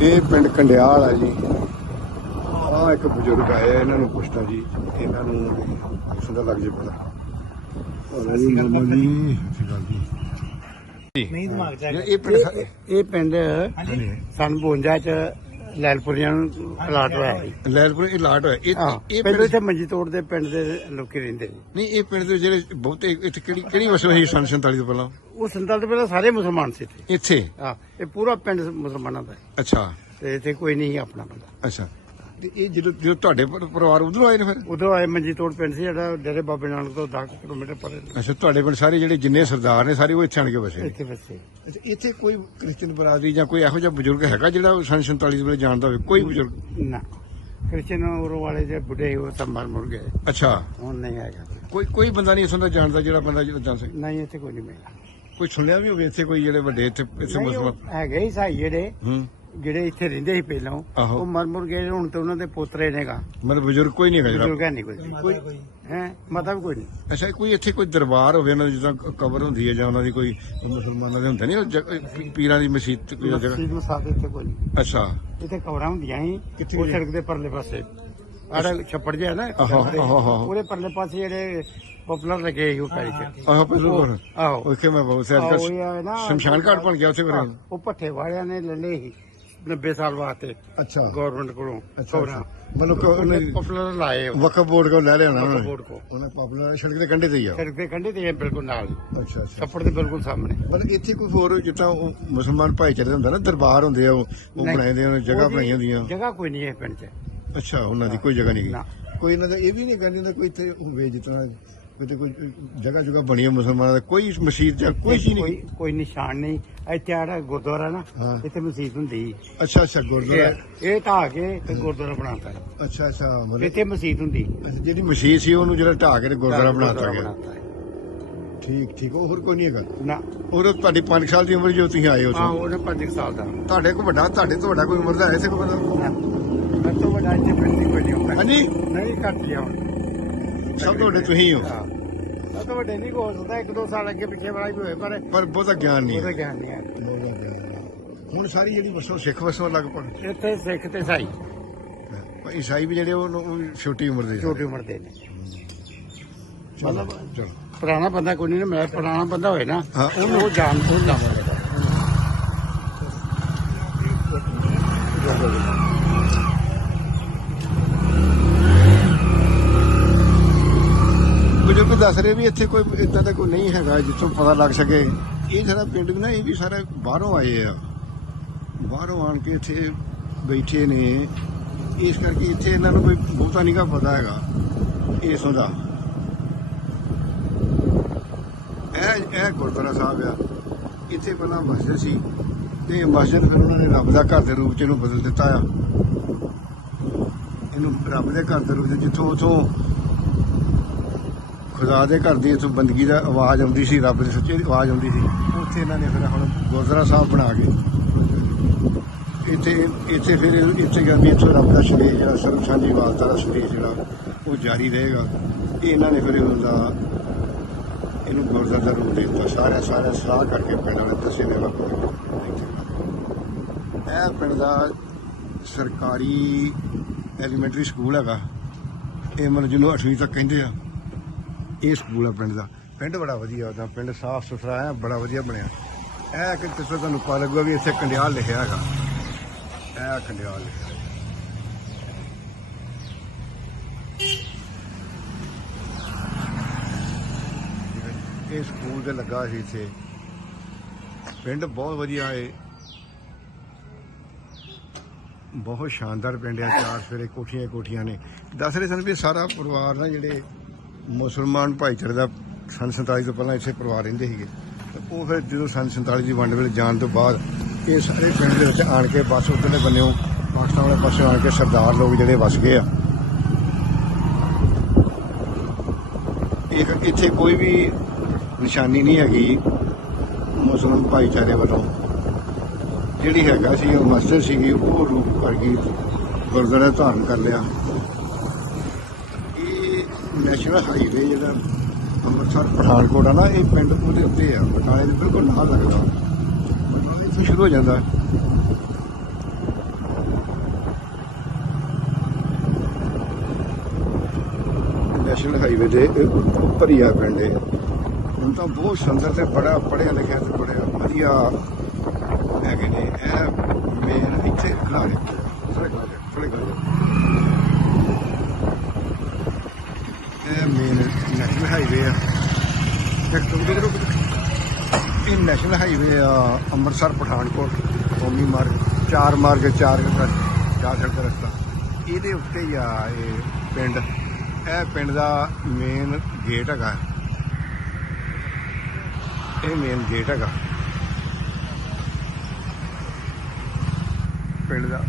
ਇਹ ਪਿੰਡ ਕੰਡਿਆਲ ਆ ਜੀ। ਆ ਇੱਕ ਬਜ਼ੁਰਗ ਆਏ ਆ ਇਹਨਾਂ ਨੂੰ ਪੁੱਛਦਾ ਜੀ ਇਹਨਾਂ ਨੂੰ ਦਾ ਲੱਗ ਜੇ ਪਤਾ। ਹੋਰ ਜੀ ਮਾਮਾ ਜੀ। ਨਹੀਂ ਦਿਮਾਗ ਚ ਇਹ ਪਿੰਡ ਇਹ ਪਿੰਡ ਸਨ 52 ਚ ਲੈਲਪੁਰੀਆਂ ਨੂੰ ਪਲਾਟ ਹੋਇਆ ਸੀ। ਲੈਲਪੁਰ ਇਹ ਲਾਟ ਹੋਇਆ। ਇਹ ਹਾਂ ਇਹ ਪਿੰਡ ਤੇ ਮੰਜੀ ਤੋੜ ਦੇ ਪਿੰਡ ਦੇ ਲੋਕੀ ਰਹਿੰਦੇ ਨੇ। ਨਹੀਂ ਇਹ ਪਿੰਡ ਦੇ ਜਿਹੜੇ ਬਹੁਤੇ ਇੱਥੇ ਕਿਹੜੀ ਕਿਹੜੀ ਵਸੋਂ ਸੀ ਸੰਨ 47 ਤੋਂ ਪਹਿਲਾਂ? ਉਹ ਸੰਤਾਲ ਤੋਂ ਪਹਿਲਾਂ ਸਾਰੇ ਮੁਸਲਮਾਨ ਸੀ ਇੱਥੇ। ਇੱਥੇ? ਹਾਂ ਇਹ ਪੂਰਾ ਪਿੰਡ ਮੁਸਲਮਾਨਾਂ ਦਾ ਹੈ। ਅੱਛਾ। ਤੇ ਇੱਥੇ ਕੋਈ ਨਹੀਂ ਸੀ ਆਪਣਾ ਬੰਦਾ। ਅੱਛਾ। ਤੇ ਇਹ ਜਦੋਂ ਜਦੋਂ ਤੁਹਾਡੇ ਪਰ- ਪਰਿਵਾਰ ਉਧਰੋਂ ਆਏ ਨੇ ਫਿਰ? ਉਦੋਂ ਆਏ ਮੰਜੀ ਤੋੜ ਪਿੰਡ ਸੀ ਜਿਹੜਾ ਡੇਰੇ ਬਾਬੇ ਨਾਨਕ ਤੋਂ 10 ਕਿਲੋਮੀਟਰ ਪਰੇ। ਅੱਛਾ ਤੁਹਾਡੇ ਪਿੰਡ ਸਾਰੇ ਜਿਹੜੇ ਜਿੰਨੇ ਸਰਦਾਰ ਨੇ ਸਾਰੇ ਉਹ ਇੱਥੇ ਆਣ ਕੇ ਵਸੇ ਨੇ? ਇੱਥੇ ਵਸੇ। ਅੱਛਾ ਇੱਥੇ ਕੋਈ ਕ੍ਰਿਸਚੀਅਨ ਬਰਾਦਰੀ ਜਾਂ ਕੋਈ ਇਹੋ ਜਿਹਾ ਬਜ਼ੁਰਗ ਹੈਗਾ ਜਿਹੜਾ ਸੰਨ 47 ਦੇ ਵੇਲੇ ਜਾਣਦਾ ਹੋਵੇ? ਕੋਈ ਬਜ਼ੁਰਗ? ਨਾ। ਕ੍ਰਿਸਚਨ ਉਰੋ ਵਾਲੇ ਜਿਹੜੇ ਬੁੱਢੇ ਉਹ ਤਾਂ ਮਰ ਮੁਰ ਗਏ। ਅੱਛਾ। ਹੁਣ ਨਹੀਂ ਹੈਗਾ। ਕੋਈ ਕੋਈ ਬੰਦਾ ਨਹੀਂ ਦਾ ਜਾਣਦਾ ਜਿਹੜਾ ਬੰਦਾ ਜਿਹੜਾ ਜਾਣ ਸਕੇ? ਨਹੀਂ ਇੱਥੇ ਕੋਈ ਨਹੀਂ ਮਿਲਦਾ ਕੋਈ ਸੁਣਿਆ ਵੀ ਹੋਵੇ ਇੱਥੇ ਕੋਈ ਜਿਹੜੇ ਵੱਡੇ ਇੱਥੇ ਇੱਥੇ ਨਹੀਂ, ਉਹ ਮੁਸਲਮਾਨ? ਹੈਗੇ ਹੀ ਸਾਈ ਜਿਹੜੇ। ਹੂੰ। ਜਿਹੜੇ ਇੱਥੇ ਰਹਿੰਦੇ ਸੀ ਪਹਿਲਾਂ ਆਹੋ। ਉਹ ਮਰ ਮੁਰ ਗਏ ਹੁਣ ਤੇ ਉਹਨਾਂ ਦੇ ਪੋਤਰੇ ਨੇਗਾ। ਮਤਲਬ ਬਜ਼ੁਰਗ ਕੋਈ ਨਹੀਂ ਹੈਗਾ ਜਿਹੜਾ ਬਜ਼ੁਰਗ ਨਹੀਂ ਕੋਈ। ਕੋਈ ਹੈ? ਮਤਾ ਵੀ ਕੋਈ ਨਹੀਂ। ਅੱਛਾ ਕੋਈ ਇੱਥੇ ਕੋਈ ਦਰਬਾਰ ਹੋਵੇ ਉਹਨਾਂ ਦੀ ਜਿੱਦਾਂ ਕਬਰ ਹੁੰਦੀ ਹੈ ਜਾਂ ਉਹਨਾਂ ਦੀ ਕੋਈ ਮੁਸਲਮਾਨਾਂ ਦੇ ਹੁੰਦੇ ਨਹੀਂ ਉਹ ਪੀਰਾਂ ਦੀ ਮਸਜਿਦ ਕੋਈ ਜਗ੍ਹਾ? ਮਸਜਿਦ ਮਸਾਦ ਇੱਥੇ ਕੋਈ ਨਹੀਂ। ਅੱਛਾ। ਇੱਥੇ ਕਬਰਾਂ ਹੁੰਦੀਆਂ ਸੀ ਕਿੱਥੇ ਉਹ ਜੀ? ਸੜਕ ਦੇ ਪਰਲੇ ਪਾਸੇ। ਆੜਾ ਛੱਪੜ ਜਿਹਾ ਨਾ ਆਹੋ, ਸੜਕ ਦੇ, ਆਹੋ, ਆਹੋ। ਉਹਦੇ ਪਰਲੇ ਪਾਸੇ ਜਿਹੜੇ ਪਪੂਲਰ ਲੱਗੇ ਸੀ ਉਹ ਪੈਰੀ ਚ। ਆਹ ਪਹਿਲੂ ਆਹੋ। ਉੱਥੇ ਮੈਂ ਬਹੁਤ ਸਿਰ ਆਹੋ, ਇਹ ਹੈ ਨਾ ਸ਼ਮਸ਼ਾਨ ਘਾਟ ਬਣ ਗਿਆ ਉੱਥੇ ਹਾਂ, ਮੇਰੇ ਉਹ ਪੱਠੇ ਵਾਲਿਆਂ ਨੇ ਲੈ ਲਏ ਸੀ। 90 ਸਾਲ ਵਾਸਤੇ ਅੱਛਾ। ਗਵਰਨਮੈਂਟ ਕੋਲੋਂ ਕਬਰਾਂ ਮਤਲਬ ਕਿ ਉਹਨੇ ਪਪੂਲਰ ਲਾਏ ਵਕਫ ਬੋਰਡ ਕੋਲ ਲੈ ਲਿਆ ਨਾ ਉਹਨੇ ਬੋਰਡ ਕੋ ਉਹਨੇ ਪਾਪੂਲਰ ਸੜਕ ਦੇ ਕੰਢੇ ਤੇ ਹੀ ਆ? ਸੜਕ ਦੇ ਕੰਢੇ ਤੇ ਬਿਲਕੁਲ ਨਾਲ ਅੱਛਾ ਅੱਛਾ। ਛੱਪੜ ਦੇ ਬਿਲਕੁਲ ਸਾਹਮਣੇ। ਮਤਲਬ ਇੱਥੇ ਕੋਈ ਹੋਰ ਜਿੱਦਾਂ ਉਹ ਮੁਸਲਮਾਨ ਭਾਈਚਾਰੇ ਹੁੰਦਾ ਨਾ ਦਰਬਾਰ ਹੁੰਦੇ ਆ ਉਹ ਉਹ ਨਹੀਂ। ਬਣਾਏ ਦੇ ਉਹਨਾਂ ਜਗ੍ਹਾ ਬਣਾਈਆਂ ਹੁੰਦੀਆਂ ਜਗ੍ਹਾ ਕੋਈ ਨਹੀਂ ਹੈ ਪਿੰਡ 'ਚ। ਅੱਛਾ ਉਹਨਾਂ ਦੀ ਕੋਈ ਜਗ੍ਹਾ ਨਹੀਂ ਕੋਈ ਇਹਨਾਂ ਦਾ ਇਹ ਵੀ ਨਹੀਂ ਕਹਿੰਦੇ ਹੁੰਦਾ ਕੋਈ ਇੱਥੇ ਹੋਵੇ ਜਿੱਦਾਂ ਕਿਤੇ ਕੋਈ ਜਗ੍ਹਾ ਜਗ੍ਹਾ ਬਣੀ ਹੈ ਮੁਸਲਮਾਨਾਂ ਦਾ ਕੋਈ ਮਸਜਿਦ ਜਾਂ ਕੋਈ ਚੀਜ਼ ਕੋਈ ਨਹੀਂ ਕੋਈ ਨਿਸ਼ਾਨ ਨਹੀਂ ਇੱਥੇ ਆੜਾ ਗੁਰਦੁਆਰਾ ਨਾ ਹਾਂ। ਇੱਥੇ ਮਸਜਿਦ ਹੁੰਦੀ ਸੀ। ਅੱਛਾ ਅੱਛਾ ਗੁਰਦੁਆਰਾ ਇਹ ਇਹ ਢਾਹ ਕੇ ਤੇ ਗੁਰਦੁਆਰਾ ਬਣਾਤਾ। ਅੱਛਾ ਅੱਛਾ ਮਤਲਬ ਇੱਥੇ ਮਸਜਿਦ ਹੁੰਦੀ ਅੱਛਾ, ਜਿਹੜੀ ਮਸਜਿਦ ਸੀ ਉਹਨੂੰ ਜਿਹੜਾ ਢਾਹ ਕੇ ਤੇ ਗੁਰਦੁਆਰਾ ਬਣਾਤਾ ਗਿਆ। ਠੀਕ ਠੀਕ ਉਹ ਹੋਰ ਕੋਈ ਨਹੀਂ ਹੈਗਾ ਨਾ ਉਹ ਤੁਹਾਡੀ 5 ਸਾਲ ਦੀ ਉਮਰ ਜੋ ਤੁਸੀਂ ਆਏ ਹੋ ਹਾਂ ਉੱਥੋਂ। ਉਹਨੇ 5 ਸਾਲ ਦਾ ਤੁਹਾਡੇ ਕੋ ਵੱਡਾ ਤੁਹਾਡੇ ਤੋਂ ਵੱਡਾ ਕੋਈ ਉਮਰ ਦਾ ਹੈ ਇੱਥੇ ਕੋਈ ਬੰਦਾ। ਮੈਂ ਤੋਂ ਵੱਡਾ ਇੱਥੇ ਪਿੰਡ ਦੀ ਕੋਈ ਨਹੀਂ ਹੁੰਦਾ ਹਾਂਜੀ ਨਹੀਂ ਘੱਟ ਹੀ ਆ ਹੁਣ ਸਭ ਤੋਂ ਵੱਡੇ ਤੁਸੀਂ ਹੋ ਹਾਂ। ਮੈਂ ਤੋਂ ਵੱਡੇ ਨਹੀਂ ਹੋ ਸਕਦਾ ਇੱਕ ਦੋ ਸਾਲ ਅੱਗੇ ਪਿੱਛੇ ਵਾਲਾ ਵੀ ਹੋਏ ਪਰ ਪਰ ਬਹੁਤਾ ਗਿਆਨ ਨਹੀਂ ਉਹਦਾ ਹੈ ਗਿਆਨ ਨਹੀਂ ਹੈ। ਬਹੁਤਾ ਗਿਆਨ ਨਹੀਂ। ਹੁਣ ਸਾਰੀ ਜਿਹੜੀ ਵਸੋਂ ਸਿੱਖ ਵਸੋਂ ਲਗਭਗ। ਇੱਥੇ ਸਿੱਖ ਤੇ ਸਾਈ ਪਰ ਈਸਾਈ ਵੀ ਜਿਹੜੇ ਉਹ ਉਹ ਛੋਟੀ ਉਮਰ ਦੇ ਛੋਟੀ ਉਮਰ ਦੇ ਨੇ। ਚਲੋ ਪੁਰਾਣਾ ਬੰਦਾ ਕੋਈ ਨਹੀਂ ਨਾ ਮੈਂ ਪੁਰਾਣਾ ਬੰਦਾ ਹੋਏ ਨਾ ਹਾਂ। ਉਹਨੂੰ ਉਹ ਜਾਣ ਉਹ ਜਾਣਦਾ ਬਜ਼ੁਰਗ ਦੱਸ ਰਹੇ ਵੀ ਇੱਥੇ ਕੋਈ, ਇਦਾਂ ਦਾ ਕੋਈ ਨਹੀਂ ਹੈਗਾ ਜਿੱਥੋਂ ਪਤਾ ਲੱਗ ਸਕੇ। ਇਹ ਸਾਰਾ ਪਿੰਡ ਵੀ ਨਾ, ਇਹ ਵੀ ਸਾਰੇ ਬਾਹਰੋਂ ਆਏ ਆ। ਬਾਹਰੋਂ ਆਣ ਕੇ ਇੱਥੇ ਬੈਠੇ ਨੇ। ਇਸ ਕਰਕੇ ਇੱਥੇ ਇਹਨਾਂ ਨੂੰ ਕੋਈ ਬਹੁਤਾ ਨਹੀਂਗਾ ਪਤਾ ਹੈਗਾ, ਇਸ ਦਾ। ਇਹ ਇਹ ਗੁਰਦੁਆਰਾ ਸਾਹਿਬ ਆ। ਇੱਥੇ ਪਹਿਲਾਂ ਮਸਜਿਦ ਸੀ ਤੇ ਮਸਜਿਦ ਫਿਰ ਉਹਨਾਂ ਨੇ ਰੱਬ ਦਾ ਘਰ ਦੇ ਰੂਪ ਚ ਇਹਨੂੰ ਬਦਲ ਦਿੱਤਾ ਆ। ਇਹਨੂੰ ਰੱਬ ਦੇ ਘਰ ਦੇ ਰੂਪ ਚ ਜਿੱਥੋਂ ਉਥੋਂ ਖੁਦਾ ਦੇ ਘਰ ਦੀ ਇਥੋਂ ਬੰਦਗੀ ਦਾ ਆਵਾਜ਼ ਆਉਂਦੀ ਸੀ, ਰੱਬ ਦੀ ਸੱਚੀ ਆਵਾਜ਼ ਆਉਂਦੀ ਸੀ। ਉੱਥੇ ਇਹਨਾਂ ਨੇ ਫਿਰ ਹੁਣ ਗੁਰਦੁਆਰਾ ਸਾਹਿਬ ਬਣਾ ਕੇ ਇੱਥੇ ਇੱਥੇ ਫਿਰ ਇਹ- ਇੱਥੇ ਕਹਿੰਦੀ ਇੱਥੋਂ ਰੱਬ ਦਾ ਸ਼ਰੀਰ ਜਿਹੜਾ ਸਰਬ ਸਾਂਝੀ ਵਾਲਤਾ ਦਾ ਸ਼ਰੀਰ ਜਿਹੜਾ, ਉਹ ਜਾਰੀ ਰਹੇਗਾ। ਇਹ ਇਹਨਾਂ ਨੇ ਫਿਰ ਉਹਦਾ ਇਹਨੂੰ ਗੁਰਦੁਆਰਾ ਦਾ ਰੂਪ ਦਿੱਤਾ। ਸਾਰੇ ਸਾਰੇ ਸਲਾਹ ਕਰਕੇ ਪਿੰਡ ਵਾਲੇ ਦੱਸੇ ਨੇ ਰੱਬ ਇਹ ਪਿੰਡ ਦਾ ਸਰਕਾਰੀ ਐਲੀਮੈਂਟਰੀ ਸਕੂਲ ਹੈਗਾ। ਇਹ ਮਨ ਜਿਹਨੂੰ 8ਵੀਂ ਤੱਕ ਕਹਿੰਦੇ ਆ। ਇਹ ਸਕੂਲ ਆ ਪਿੰਡ ਦਾ। ਪਿੰਡ ਬੜਾ ਵਧੀਆ ਉਹਦਾ, ਪਿੰਡ ਸਾਫ਼ ਸੁਥਰਾ ਹੈ ਬੜਾ ਵਧੀਆ ਬਣਿਆ। ਇਹ ਕਿ ਤੁਸੀਂ ਤੁਹਾਨੂੰ ਪਤਾ ਲੱਗੂਗਾ ਵੀ ਇੱਥੇ ਕੰਡਿਆਲ ਲਿਖਿਆ ਹੈਗਾ। ਇਹ ਕੰਡਿਆਲ ਲਿਖਿਆ। ਇਹ ਸਕੂਲ ਤੇ ਲੱਗਾ ਸੀ ਇੱਥੇ। ਪਿੰਡ ਬਹੁਤ ਵਧੀਆ ਹੈ ਬਹੁਤ ਸ਼ਾਨਦਾਰ ਪਿੰਡ ਹੈ ਚਾਰ ਸਵੇਰੇ ਕੋਠੀਆਂ ਕੋਠੀਆਂ ਨੇ। ਦੱਸ ਰਹੇ ਸਨ ਵੀ ਸਾਰਾ ਪਰਿਵਾਰ ਨਾ ਜਿਹੜੇ ਮੁਸਲਮਾਨ ਭਾਈਚਾਰੇ ਦਾ ਸੰਨ 47 ਤੋਂ ਪਹਿਲਾਂ ਇੱਥੇ ਪਰਿਵਾਰ ਰਹਿੰਦੇ ਸੀਗੇ। ਤੇ ਉਹ ਫਿਰ ਜਦੋਂ ਸੰਨ 47 ਦੀ ਵੰਡ ਵੇਲੇ ਜਾਣ ਤੋਂ ਬਾਅਦ ਇਹ ਸਾਰੇ ਪਿੰਡ ਦੇ ਵਿੱਚ ਆਣ ਕੇ ਬਸ ਉਧਰਲੇ ਬੰਨਿਓ, ਪਾਕਿਸਤਾਨ ਵਾਲੇ ਪਾਸੇ ਆਣ ਕੇ ਸਰਦਾਰ ਲੋਕ ਜਿਹੜੇ ਵਸ ਗਏ ਆ। ਇਹ ਇੱਥੇ ਕੋਈ ਵੀ ਨਿਸ਼ਾਨੀ ਨਹੀਂ ਹੈਗੀ ਮੁਸਲਮਾਨ ਭਾਈਚਾਰੇ ਵੱਲੋਂ। ਜਿਹੜੀ ਹੈਗਾ ਸੀ, ਉਹ ਮਸਜਿਦ ਸੀਗੀ, ਉਹ ਰੂਪ ਕਰ ਗਈ ਗੁਰਦੁਆਰਾ ਧਾਰਨ ਕਰ ਲਿਆ। ਨੈਸ਼ਨਲ ਹਾਈਵੇ ਜਿਹੜਾ ਅੰਮ੍ਰਿਤਸਰ, ਪਠਾਨਕੋਟ ਆ ਨਾ, ਇਹ ਪਿੰਡ ਉਹਦੇ ਉੱਤੇ ਆ, ਬਟਾਲੇ ਦੇ ਬਿਲਕੁਲ ਨਾਲ ਲੱਗਦਾ ਬਟਾਲੇ ਤੋਂ ਸ਼ੁਰੂ ਹੋ ਜਾਂਦਾ। ਨੈਸ਼ਨਲ ਹਾਈਵੇ ਦੇ ਉੱਪਰ ਹੀ ਆ ਪਿੰਡ ਇਹ। ਹੁਣ ਤਾਂ ਬਹੁਤ ਸੁੰਦਰ ਤੇ ਬੜਾ ਪੜਿਆ ਲਿਖਿਆ ਤੇ ਬੜਾ ਵਧੀਆ ਹੈਗੇ ਨੇ। ਇਹ ਮੇਨ ਇੱਥੇ ਖੜਾ ਰਿਹਾ ਹਾਈਵੇ ਆ। ਇਹ ਨੈਸ਼ਨਲ ਹਾਈਵੇ ਆ, ਅੰਮ੍ਰਿਤਸਰ, ਪਠਾਨਕੋਟ, ਕੌਮੀ ਮਾਰਗ, ਚਾਰ ਮਾਰਗ, ਚਾਰ ਦਾ ਚਾਰ ਸੜਕ ਦਾ ਰਸਤਾ। ਇਹਦੇ ਉੱਤੇ ਹੀ ਆ ਇਹ ਪਿੰਡ। ਇਹ ਪਿੰਡ ਦਾ ਮੇਨ ਗੇਟ ਹੈਗਾ। ਇਹ ਮੇਨ ਗੇਟ ਹੈਗਾ। ਪਿੰਡ ਦਾ